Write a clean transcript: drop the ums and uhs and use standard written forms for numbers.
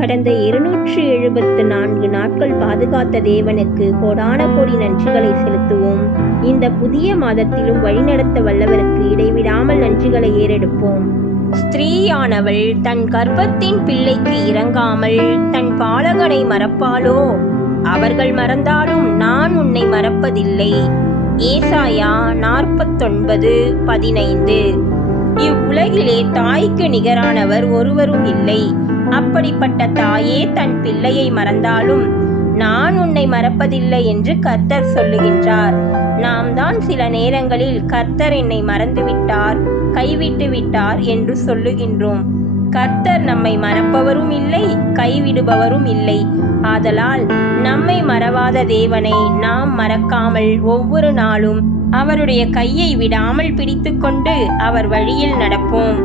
கடந்த 274 நாட்கள் பாதுகாத்த தேவனுக்கு கோடான கோடி நன்றிகளை செலுத்துவோம். இந்த புதிய மாதத்திலும் வழிநடத்த வல்லவருக்கு இடைவிடாமல் நன்றிகளை ஏறெடுப்போம். ஸ்திரீயானவள் தன் கர்ப்பத்தின் பிள்ளைக்கு இறங்காமல் தன் பாலகனை மறப்பாளோ? அவர்கள் மறந்தாலும் நான் உன்னை மறப்பதில்லை. ஏசாயா 49:15. இவ்வுலகிலே தாய்க்கு நிகரானவர் ஒருவரும் இல்லை. அப்படிப்பட்ட தாயே தன் பிள்ளையை மறந்தாலும் நான் உன்னை மறப்பதில்லை என்று கர்த்தர் சொல்லுகின்றார். நாம் தான் சில நேரங்களில் கர்த்தர் என்னை மறந்துவிட்டார், கைவிட்டு விட்டார் என்று சொல்லுகின்றோம். கர்த்தர் நம்மை மறப்பவரும் இல்லை, கைவிடுபவரும் இல்லை. ஆதலால் நம்மை மறவாத தேவனை நாம் மறக்காமல் ஒவ்வொரு நாளும் அவருடைய கையை விடாமல் பிடித்து கொண்டு அவர் வழியில் நடப்போம்.